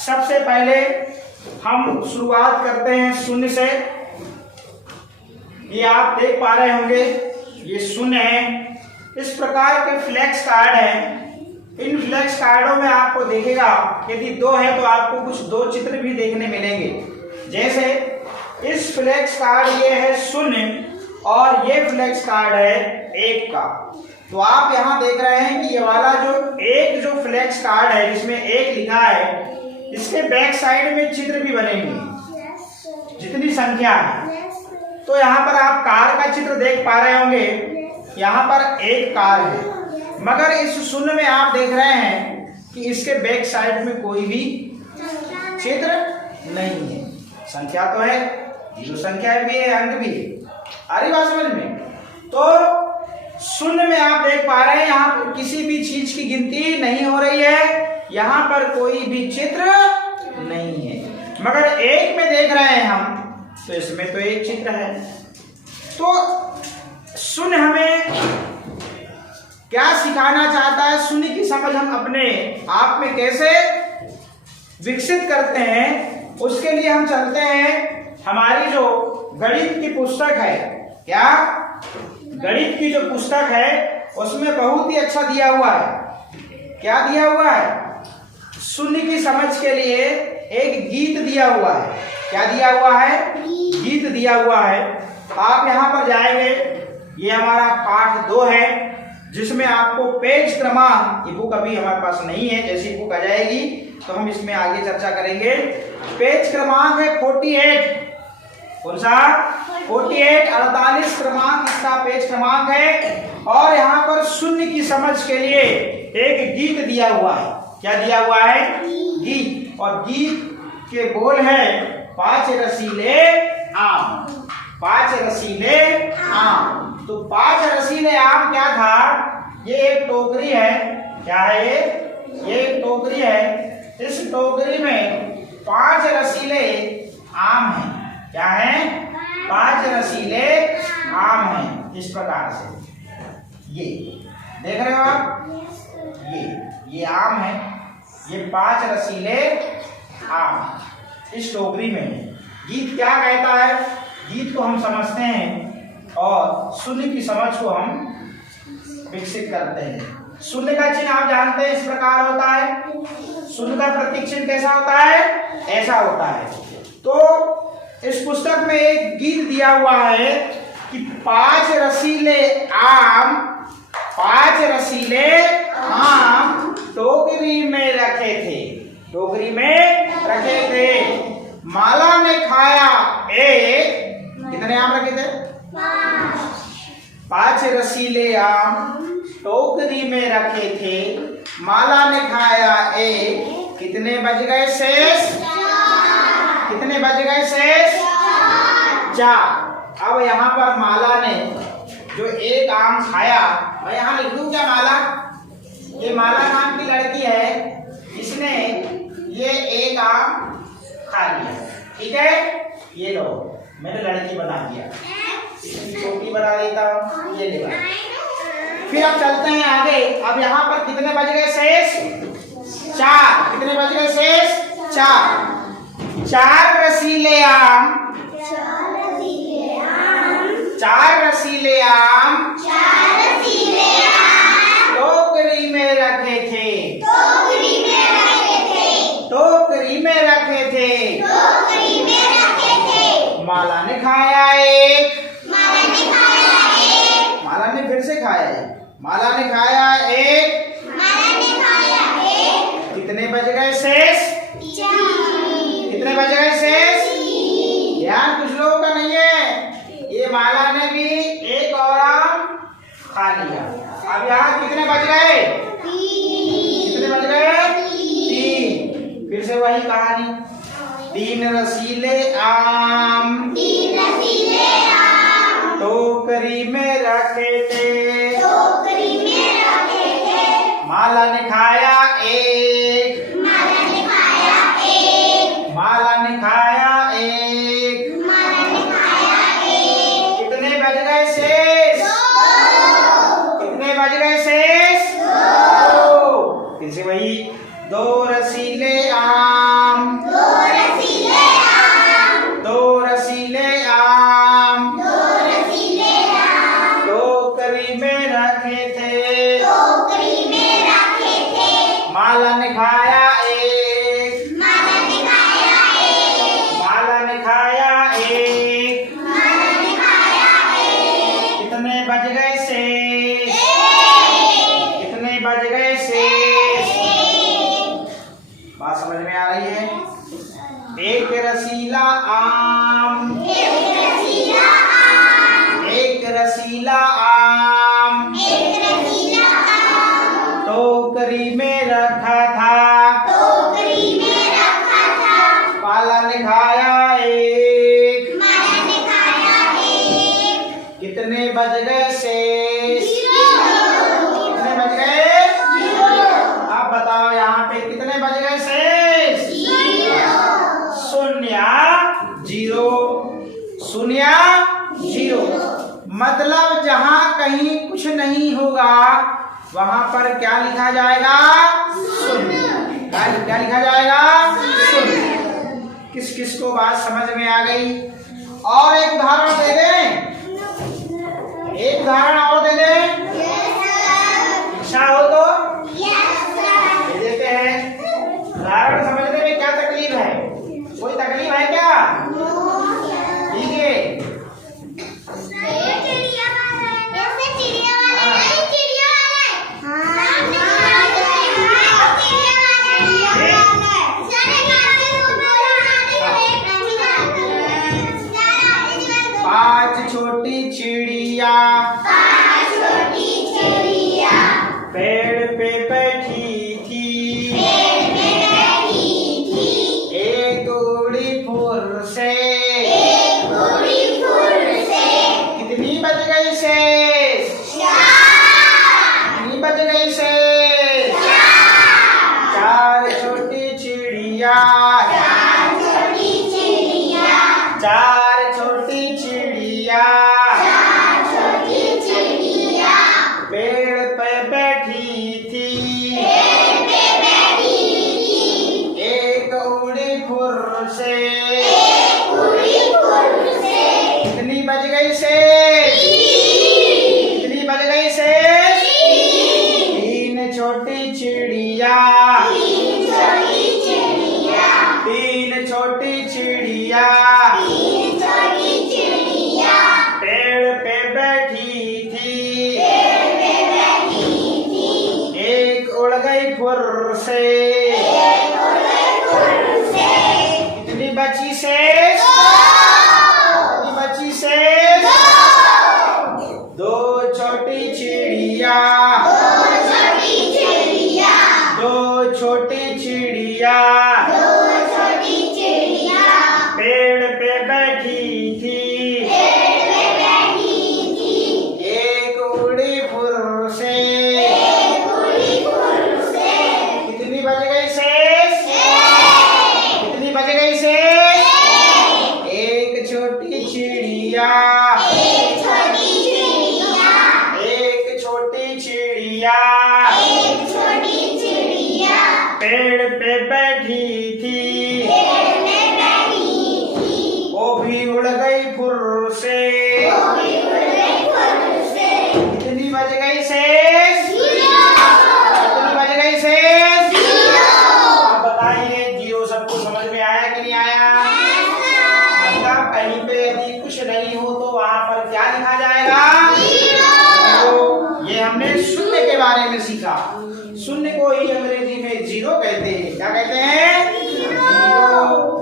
सबसे पहले हम शुरुआत करते हैं शून्य से। ये आप देख पा रहे होंगे, ये शून्य है। इस प्रकार के फ्लैक्स कार्ड हैं। इन फ्लैक्स कार्डों में आपको देखेगा यदि 2 है तो आपको कुछ 2 चित्र भी देखने मिलेंगे। जैसे इस फ्लैक्स कार्ड ये है 0 और ये फ्लैक्स कार्ड है 1 का। तो आप यहाँ देख रहे हैं कि ये वाला जो फ्लैक्स कार्ड है जिसमें 1 लिखा है, इसके बैक साइड में चित्र भी बनेंगे जितनी संख्या है। तो यहाँ पर आप कार का चित्र देख पा रहे होंगे, यहाँ पर 1 कार है, मगर इस 0 में आप देख रहे हैं कि इसके बैक साइड में कोई भी चित्र नहीं है। संख्या तो है, जो संख्या भी है, अंक भी है। आ रही बात समझ में? तो 0 में आप देख पा रहे हैं यहाँ पर किसी भी चीज की गिनती नहीं हो रही है, यहाँ पर कोई भी चित्र नहीं है। मगर 1 में देख रहे हैं हम, तो इसमें तो 1 चित्र है। तो 0 हमें क्या सिखाना चाहता है, 0 की समझ हम अपने आप में कैसे विकसित करते हैं, उसके लिए हम चलते हैं हमारी जो गणित की पुस्तक है। क्या गणित की जो पुस्तक है उसमें बहुत ही अच्छा दिया हुआ है। क्या दिया हुआ है? 0 की समझ के लिए एक गीत दिया हुआ है। क्या दिया हुआ है? गीत दिया हुआ है। आप यहाँ पर जाएंगे, ये हमारा पाठ 2 है जिसमें आपको पेज क्रमांक, ये बुक अभी हमारे पास नहीं है, जैसी बुक आ जाएगी तो हम इसमें आगे चर्चा करेंगे। पेज क्रमांक है 48। कौन सा? 48, 48 क्रमांक इसका पेज क्रमांक है। और यहाँ पर 0 की समझ के लिए एक गीत दिया हुआ है। क्या दिया हुआ है? गीत। और गीत के बोल है 5 रसीले आम। 5 रसीले आम। तो 5 रसीले आम क्या था? ये एक टोकरी है। क्या है ये एक टोकरी है। इस टोकरी में 5 रसीले आम हैं। क्या है? 5 रसीले आम हैं। इस प्रकार से ये देख रहे हो आप, ये आम है, ये 5 रसीले आम इस टोकरी में। गीत क्या कहता है? गीत को हम समझते हैं और 0 की समझ को हम विकसित करते हैं। 0 का चिन्ह आप जानते हैं इस प्रकार होता है। 0 का प्रतीक चिन्ह कैसा होता है? ऐसा होता है। तो इस पुस्तक में एक गीत दिया हुआ है कि 5 रसीले आम, 5 रसीले आम टोकरी में रखे थे। टोकरी में रखे थे। माला ने खाया एक, कितने आम रखे थे? 5 रसीले आम टोकरी में रखे थे। माला ने खाया एक, कितने बज गए शेष? कितने बज गए शेष? 4। अब यहाँ पर माला ने जो 1 आम खाया, मैं यहाँ लिख दूं क्या माला? ये माला नाम की लड़की है, इसने ये 1 आम खा लिया। ठीक है, ये लो मैंने लड़की बना दिया, इसकी छोटी बना देता हूँ, ये ले। फिर अब चलते हैं आगे। अब यहाँ पर कितने बज गए शेष? 4। कितने बज गए शेष? 4। 4 रसीले आम, 4 रसीले आम टोकरी में रखे थे। टोकरी में रखे थे। माला ने खाया एक। माला ने फिर से खाया एक। माला ने खाया एक। कितने बज गए शेष? कितने बज गए शेष? ध्यान कुछ लोगों का नहीं है। ये माला ने भी 1 और आम खा लिया। अब यहाँ कितने बज गए? कितने बज गए? 3। फिर से वही कहानी। 3 रसीले आम टोकरी में रखे थे। माला ने खाया एक। माला ने खाया एक। कितने बज गए शेष? कितने बज गए शेष? 2। फिर से वही 2 रसीले आम एक, माला ने खाया एक, माला ने खाया एक, माला ने खाया एक। कितने बज गए शेष? कितने बज गए शेष? बात समझ में आ रही है? एक रसीला आम, एक रसीला आम, एक रसीला आम, एक रसीला आम, टोकरी में रखा था, टोकरी में रखा था। माला ने खाया एक, माला ने खाया एक। कितने बज गए शेष? कितने बज गए? आप बताओ यहाँ पे कितने बज गए शेष? शून्य जीरो, शून्य जीरो। मतलब जहां कहीं कुछ नहीं होगा वहां पर क्या लिखा जाएगा? शून्य। क्या लिखा जाएगा? शून्य। किस किस को बात समझ में आ गई? और एक उदाहरण दे दें, एक उदाहरण और दे दें, इच्छा हो तो दे देते हैं। उदाहरण समझने में क्या तकलीफ है? कोई तकलीफ है क्या? ठीक है। पांच छोटी चिड़िया, पांच छोटी चिड़िया पेड़ पे बैठी थी, पेड़ पे बैठी थी। एक उड़ी फुर से, एक उड़ी फुर से। कितनी बज गई शेष? कितनी बज गई शेष? चार छोटी चिड़िया, चार छोटी चिड़िया, चार छोटी चिड़िया, चार छोटी चिड़िया पेड़ पे बैठी थी, पेड़ पे बैठी थी। एक उड़ी फुर से, एक उड़ी फुर से। कितनी बज गई शेष? कितनी बज गई शेष? तीन छोटी चिड़िया, तीन छोटी चिड़िया, तीन छोटी चिड़िया, तीन छोटी चिड़िया पेड़ पे बैठी थी, पेड़ पे बैठी थी। एक उड़ गई फुर से, एक उड़ गई फुर से। कितनी बची शेष? कितनी बची शेष? दो छोटी चिड़िया, दो छोटी चिड़िया, दो छोटी चिड़िया, दो छोटी चिड़िया पेड़ पे बैठी थी, पेड़ पे बैठी थी। एक उड़ी फुर से, एक उड़ी फुर से। कितनी बज गई शेष? कितनी बज गई शेष? एक छोटी चिड़िया, एक छोटी चिड़िया, एक छोटी चिड़िया, एक छोटी चिड़िया पेड़ पे बैठी थी, पेड़ पे बैठी थी। वो भी उड़ गई फुर से, वो भी उड़ गई फुर से। कितनी बज गई शेष? कितनी बज गई शेष? आप बताइए, जीरो सबको समझ में आया कि नहीं आया? मतलब कहीं पे यदि कुछ नहीं हो तो वहां पर क्या लिखा जाएगा? तो ये हमने शून्य के बारे में सीखा। शून्य को ही अंग्रेजी में जीरो कहते हैं। क्या कहते हैं? जीरो।